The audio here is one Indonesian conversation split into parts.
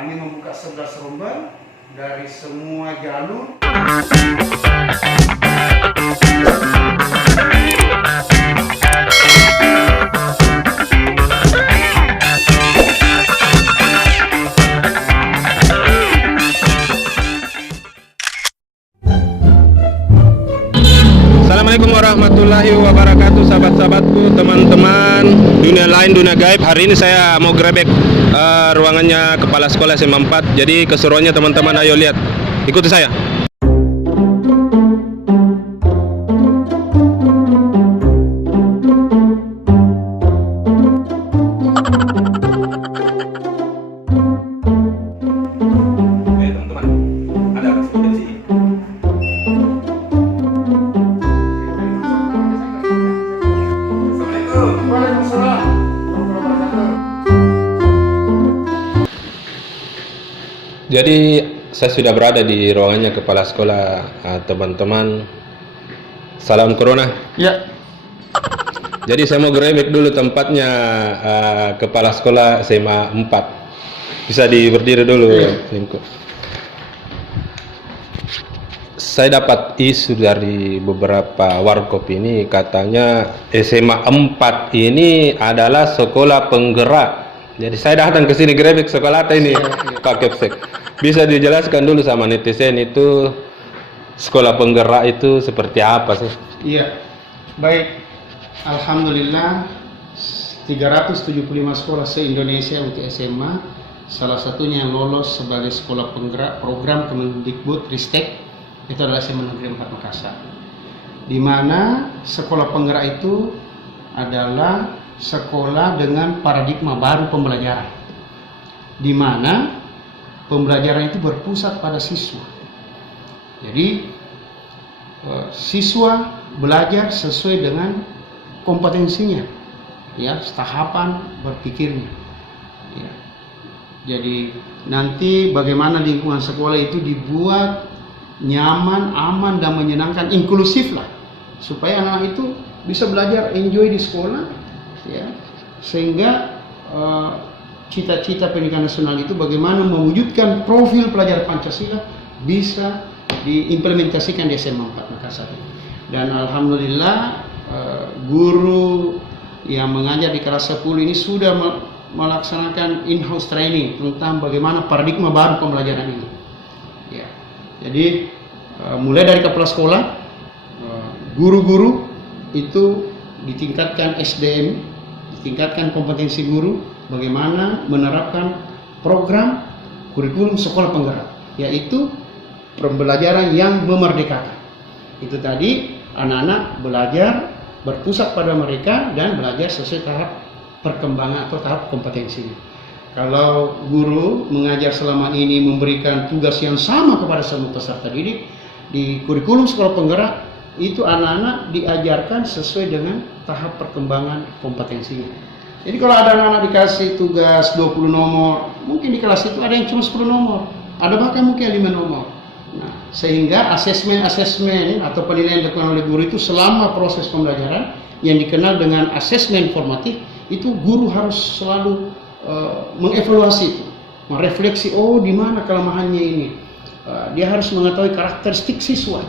Kami membuka 11 rombel dari semua jalur. Assalamualaikum warahmatullahi wabarakatuh, sahabat-sahabatku, teman-teman dunia lain, dunia gaib. Hari ini saya mau grebek ruangannya kepala sekolah SMA 4. Jadi keseruannya teman-teman, ayo lihat, ikuti saya. Jadi saya sudah berada di ruangannya kepala sekolah, teman-teman. Salam corona. Ya. Jadi saya mau grebek dulu tempatnya kepala sekolah SMA 4. Bisa berdiri dulu. Ya. Saya dapat isu dari beberapa warkop ini, katanya SMA 4 ini adalah sekolah penggerak. Jadi saya datang ke sini grebek sekolah ini, Pak Kepsek. Bisa dijelaskan dulu sama netizen itu sekolah penggerak itu seperti apa sih? Iya. Baik. Alhamdulillah 375 sekolah se-Indonesia untuk SMA, salah satunya yang lolos sebagai sekolah penggerak program Kemendikbud Ristek itu adalah SMA Negeri 4 Makassar. Di mana sekolah penggerak itu adalah sekolah dengan paradigma baru pembelajaran, di mana pembelajaran itu berpusat pada siswa. Jadi siswa belajar sesuai dengan kompetensinya, ya, tahapan berpikirnya. Ya. Jadi nanti bagaimana lingkungan sekolah itu dibuat nyaman, aman, dan menyenangkan, inklusif lah, supaya anak itu bisa belajar enjoy di sekolah, ya, sehingga cita-cita pendidikan nasional itu bagaimana mewujudkan profil pelajar Pancasila bisa diimplementasikan di SMA 4 Makassar. Dan alhamdulillah guru yang mengajar di kelas 10 ini sudah melaksanakan in-house training tentang bagaimana paradigma baru pembelajaran ini. Ya. Jadi mulai dari kepala sekolah, guru-guru itu ditingkatkan SDM, ditingkatkan kompetensi guru, bagaimana menerapkan program kurikulum sekolah penggerak, yaitu pembelajaran yang memerdekakan. Itu tadi anak-anak belajar berpusat pada mereka dan belajar sesuai tahap perkembangan atau tahap kompetensinya. Kalau guru mengajar selama ini memberikan tugas yang sama kepada semua peserta didik, di kurikulum sekolah penggerak itu anak-anak diajarkan sesuai dengan tahap perkembangan kompetensinya. Jadi kalau ada anak-anak dikasih tugas 20 nomor, mungkin di kelas itu ada yang cuma 10 nomor, ada bahkan mungkin 5 nomor. Nah, sehingga asesmen atau penilaian yang dilakukan oleh guru itu selama proses pembelajaran yang dikenal dengan asesmen formatif, itu guru harus selalu mengevaluasi itu, merefleksi, oh di mana kelemahannya ini. Dia harus mengetahui karakteristik siswa.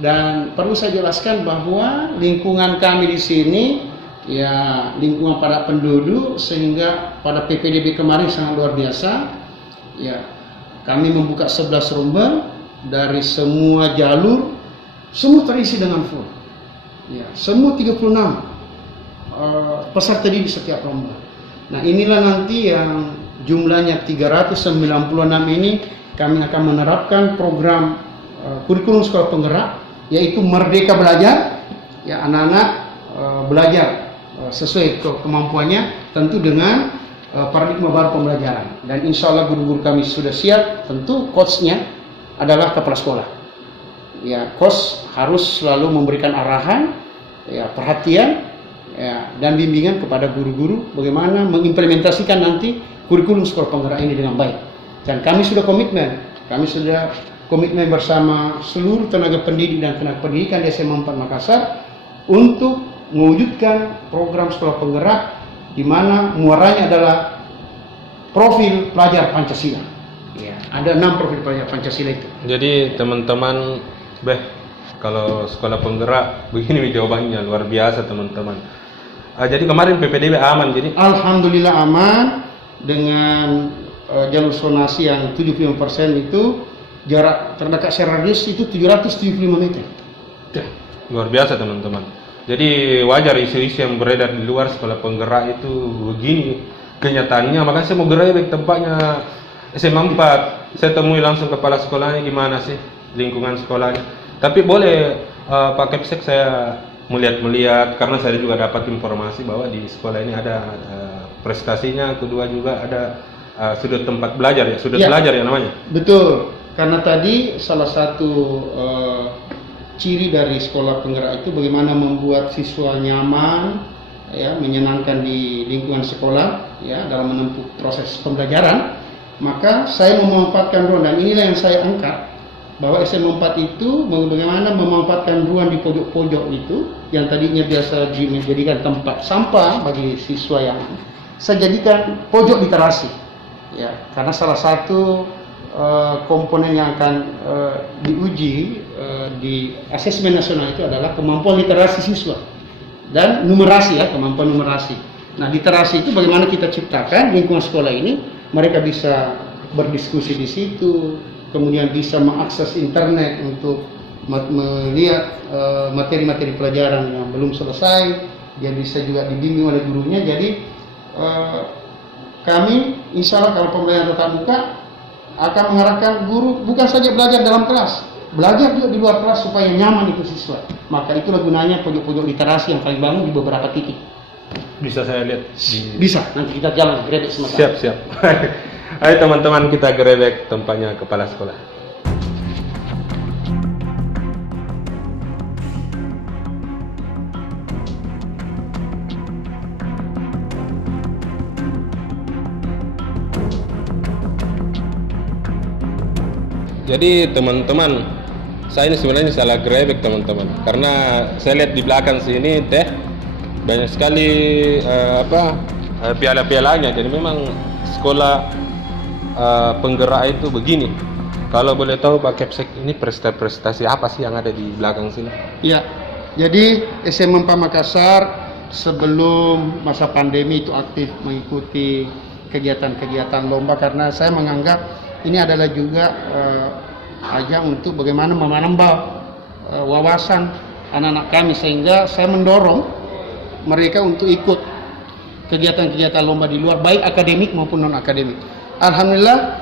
Dan perlu saya jelaskan bahwa lingkungan kami di sini, ya, lingkungan padat penduduk, sehingga pada PPDB kemarin sangat luar biasa. Ya, kami membuka 11 rombel dari semua jalur, semua terisi dengan full. Ya, semua 36 peserta didik setiap rombel. Nah, inilah nanti yang jumlahnya 396 ini kami akan menerapkan program kurikulum sekolah penggerak, yaitu Merdeka Belajar. Ya, anak-anak belajar sesuai kemampuannya, tentu dengan paradigma baru pembelajaran. Dan insya Allah guru-guru kami sudah siap. Tentu coachnya adalah kepala sekolah. Ya, coach harus selalu memberikan arahan, ya, perhatian, ya, dan bimbingan kepada guru-guru bagaimana mengimplementasikan nanti kurikulum sekolah penggerak ini dengan baik. Dan kami sudah komitmen bersama seluruh tenaga pendidik dan tenaga pendidikan di SMA 4 Makassar untuk mewujudkan program sekolah penggerak di mana muaranya adalah profil pelajar Pancasila. Ya, ada 6 profil pelajar Pancasila itu. Jadi teman-teman, kalau sekolah penggerak begini jawabannya luar biasa teman-teman. Jadi kemarin PPDB aman jadi? Alhamdulillah aman dengan jalur zonasi yang 75% itu jarak terdekat secara radius itu 775 meter. Luar biasa teman-teman. Jadi wajar isu-isu yang beredar di luar sekolah penggerak itu begini kenyataannya. Makanya saya mau gerebek tempatnya SMA 4. Saya temui langsung kepala sekolahnya gimana sih lingkungan sekolahnya. Tapi boleh Pak Kepsek saya melihat karena saya juga dapat informasi bahwa di sekolah ini ada prestasinya, kedua juga ada sudut tempat belajar ya, sudut belajar ya namanya. Betul. Karena tadi salah satu ciri dari sekolah penggerak itu bagaimana membuat siswa nyaman, ya, menyenangkan di lingkungan sekolah, ya, dalam menempuh proses pembelajaran. Maka saya memanfaatkan ruang, dan inilah yang saya angkat bahwa SMA 4 itu bagaimana memanfaatkan ruang di pojok-pojok itu yang tadinya biasa dijadikan tempat sampah bagi siswa yang saya jadikan pojok literasi, ya, karena salah satu komponen yang akan diuji di asesmen nasional itu adalah kemampuan literasi siswa dan numerasi, ya, kemampuan numerasi. Nah, literasi itu bagaimana kita ciptakan lingkungan sekolah ini mereka bisa berdiskusi di situ, kemudian bisa mengakses internet untuk melihat materi-materi pelajaran yang belum selesai, dia bisa juga dibimbing oleh gurunya. Jadi kami insya Allah kalau pembelajaran tatap muka akan mengarahkan guru bukan saja belajar dalam kelas, belajar juga di luar kelas supaya nyaman itu siswa. Maka itulah gunanya pojok-pojok literasi yang kami bangun di beberapa titik. Bisa saya lihat? Bisa, nanti kita jalan gerebek sama-sama. Siap. Ayo teman-teman kita gerebek tempatnya kepala sekolah. Jadi teman-teman, saya ini sebenarnya salah gerebek teman-teman, karena saya lihat di belakang sini banyak sekali piala-pialanya. Jadi memang sekolah penggerak itu begini. Kalau boleh tahu Pak Kepsek, ini prestasi apa sih yang ada di belakang sini? Iya, jadi SMA 4 Makassar sebelum masa pandemi itu aktif mengikuti kegiatan-kegiatan lomba, karena saya menganggap ini adalah juga ajang untuk bagaimana menambah wawasan anak-anak kami, sehingga saya mendorong mereka untuk ikut kegiatan-kegiatan lomba di luar, baik akademik maupun non-akademik. Alhamdulillah,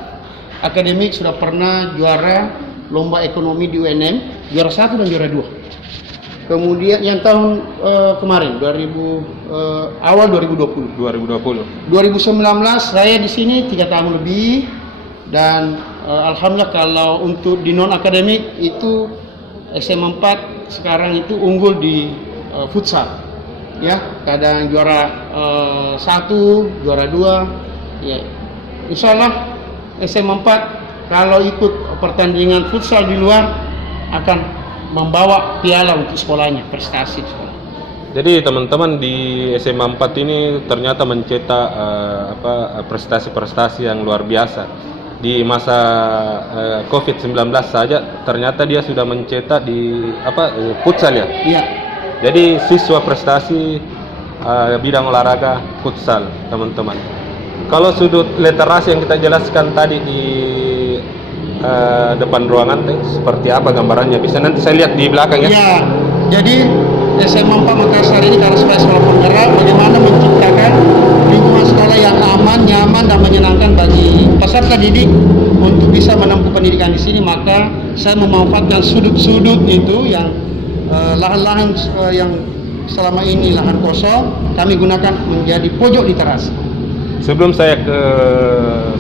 akademik sudah pernah juara lomba ekonomi di UNM, juara 1 dan juara 2. Kemudian yang tahun kemarin, awal 2020. 2019 saya di sini 3 tahun lebih, dan alhamdulillah kalau untuk di non-akademik itu SMA 4 sekarang itu unggul di futsal. Ya, kadang juara 1, juara 2, ya. Insya Allah SMA 4 kalau ikut pertandingan futsal di luar akan membawa piala untuk sekolahnya, prestasi sekolah. Jadi teman-teman di SMA 4 ini ternyata mencetak prestasi-prestasi yang luar biasa. Di masa COVID-19 saja ternyata dia sudah mencetak di futsal ya. Iya. Jadi siswa prestasi bidang olahraga futsal, teman-teman. Kalau sudut literasi yang kita jelaskan tadi di depan ruangan seperti apa gambarannya? Bisa nanti saya lihat di belakang ya. Iya. Jadi SMA 4 Makassar ini karena sebagai sekolah penggerak, bagaimana menciptakan lingkungan sekolah yang aman, nyaman, dan menyenangkan bagi peserta didik untuk bisa menempuh pendidikan di sini. Maka saya memanfaatkan sudut-sudut itu yang lahan-lahan yang selama ini lahan kosong, kami gunakan menjadi pojok literasi. Sebelum saya ke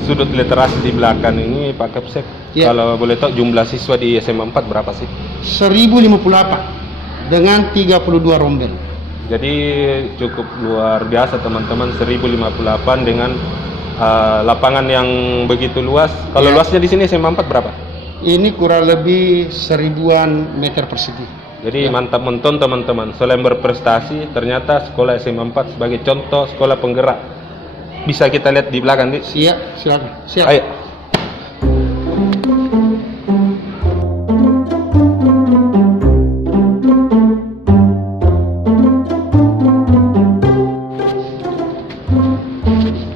sudut literasi di belakang ini, Pak Kepsek, kalau boleh tahu jumlah siswa di SMA 4 berapa sih? 1058 dengan 32 rombel. Jadi cukup luar biasa teman-teman, 1058 dengan lapangan yang begitu luas. Kalau luasnya di sini SMA 4 berapa? Ini kurang lebih 1000-an meter persegi. Jadi mantap menton teman-teman. Selain berprestasi, ternyata sekolah SMA 4 sebagai contoh sekolah penggerak bisa kita lihat di belakang nih. Siap, silakan. Siap. Ayo.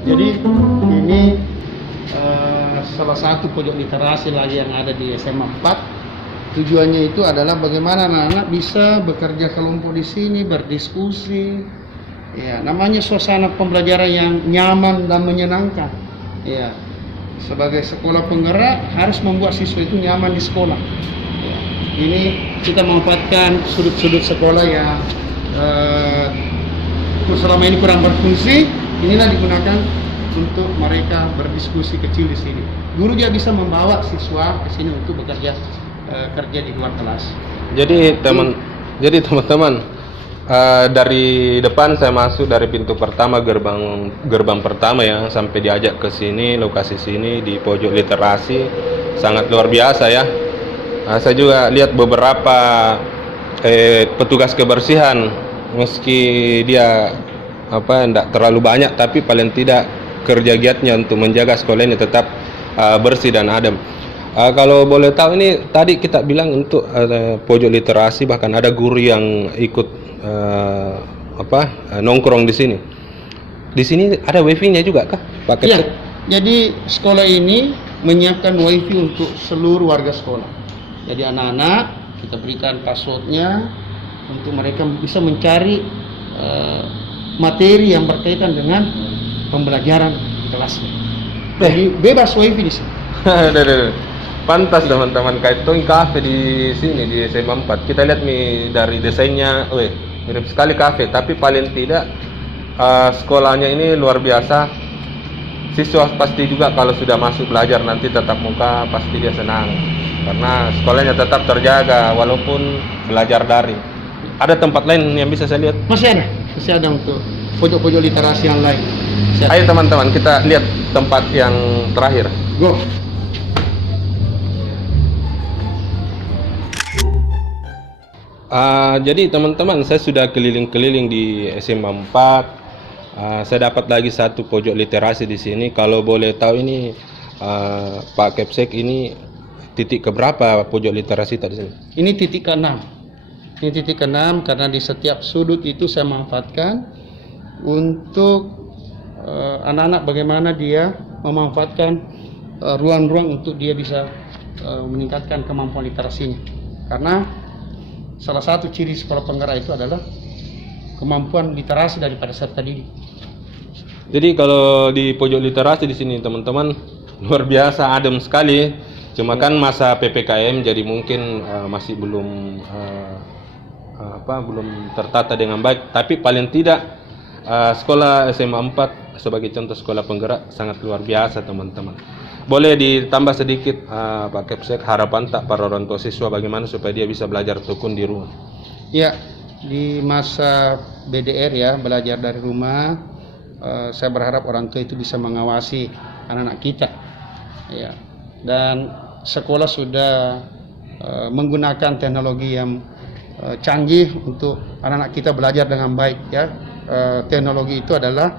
Jadi ini salah satu pojok literasi lagi yang ada di SMA 4. Tujuannya itu adalah bagaimana anak-anak bisa bekerja kelompok di sini, berdiskusi. Ya, namanya suasana pembelajaran yang nyaman dan menyenangkan. Ya, sebagai sekolah penggerak harus membuat siswa itu nyaman di sekolah. Ya, ini kita memanfaatkan sudut-sudut sekolah yang selama ini kurang berfungsi. Inilah digunakan untuk mereka berdiskusi kecil di sini. Guru dia bisa membawa siswa ke sini untuk bekerja kerja di luar kelas. Jadi teman-teman, dari depan saya masuk dari pintu pertama, gerbang pertama ya, sampai diajak ke sini, lokasi sini di pojok literasi sangat luar biasa ya. Saya juga lihat beberapa petugas kebersihan, meski dia tidak terlalu banyak, tapi paling tidak kerja giatnya untuk menjaga sekolah ini tetap bersih dan adem. Kalau boleh tahu, ini tadi kita bilang untuk pojok literasi, bahkan ada guru yang ikut nongkrong di sini. Di sini ada wifi-nya juga kah, Pak Kepsek? Ya, jadi sekolah ini menyiapkan wifi untuk seluruh warga sekolah. Jadi anak-anak kita berikan passwordnya untuk mereka bisa mencari materi yang berkaitan dengan pembelajaran di kelasnya. Jadi bebas wifi di sini. Pantas teman-teman, kayak Toing Cafe di sini di SMA 4. Kita lihat nih dari desainnya, mirip sekali kafe, tapi paling tidak sekolahnya ini luar biasa. Siswa pasti juga kalau sudah masuk belajar nanti tatap muka pasti dia senang, karena sekolahnya tetap terjaga walaupun belajar daring. Ada tempat lain yang bisa saya lihat? Masih ada untuk pojok-pojok literasi yang lain. Siap. Ayo teman-teman, kita lihat tempat yang terakhir. Go. Jadi teman-teman, saya sudah keliling-keliling di SMA 4. Saya dapat lagi satu pojok literasi di sini. Kalau boleh tahu ini Pak Kepsek, ini titik keberapa pojok literasi tadi sini? Ini titik ke-6. Ini titik ke-6 karena di setiap sudut itu saya manfaatkan untuk anak-anak bagaimana dia memanfaatkan ruang-ruang untuk dia bisa meningkatkan kemampuan literasinya. Karena salah satu ciri sekolah penggerak itu adalah kemampuan literasi daripada peserta didik. Jadi kalau di pojok literasi di sini teman-teman, luar biasa adem sekali. Cuma kan masa PPKM jadi mungkin masih belum tertata dengan baik. Tapi paling tidak sekolah SMA 4 sebagai contoh sekolah penggerak sangat luar biasa teman-teman. Boleh ditambah sedikit Pak Kepsek, harapan tak para orang tua siswa bagaimana supaya dia bisa belajar tekun di rumah? Ya, di masa BDR ya, belajar dari rumah, saya berharap orang tua itu bisa mengawasi anak-anak kita. Ya, dan sekolah sudah menggunakan teknologi yang canggih untuk anak-anak kita belajar dengan baik ya. Teknologi itu adalah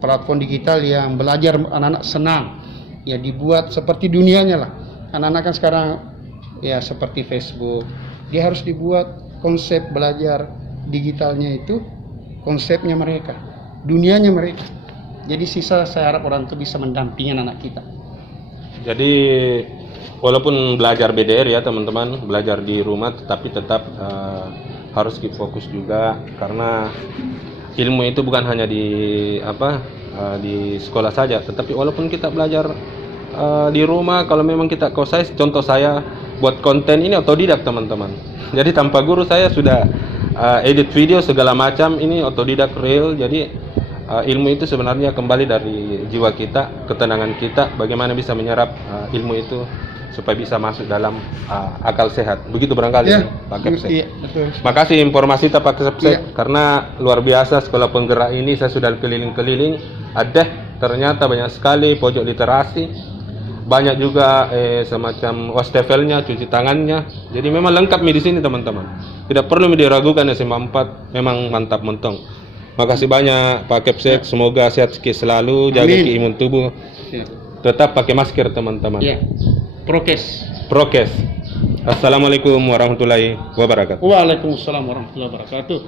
platform digital yang belajar anak-anak senang. Ya, dibuat seperti dunianya lah. Anak-anak kan sekarang ya seperti Facebook. Dia harus dibuat konsep belajar digitalnya itu konsepnya mereka, dunianya mereka. Jadi sisa saya harap orang itu bisa mendampingi anak kita. Jadi walaupun belajar BDR ya teman-teman, belajar di rumah, tetapi tetap harus keep fokus juga, karena ilmu itu bukan hanya di di sekolah saja, tetapi walaupun kita belajar di rumah, kalau memang kita contoh saya buat konten ini otodidak teman-teman. Jadi tanpa guru saya sudah edit video segala macam, ini otodidak real. Jadi ilmu itu sebenarnya kembali dari jiwa kita, ketenangan kita, bagaimana bisa menyerap ilmu itu supaya bisa masuk dalam akal sehat. Begitu barangkali ya, Pak Kepsek. Iya, betul. Makasih informasi Pak Kepsek, karena luar biasa sekolah penggerak ini. Saya sudah keliling-keliling, ternyata banyak sekali pojok literasi, banyak juga semacam wastefelnya, cuci tangannya. Jadi memang lengkap di sini teman-teman. Tidak perlu diragukan SMA 4, memang mantap mentong. Makasih banyak Pak Kepsek, semoga sehat selalu, jaga Amin. imun tubuh. Ya. Tetap pakai masker teman-teman. Ya. Prokes. Prokes. Assalamualaikum warahmatullahi wabarakatuh. Waalaikumsalam warahmatullahi wabarakatuh.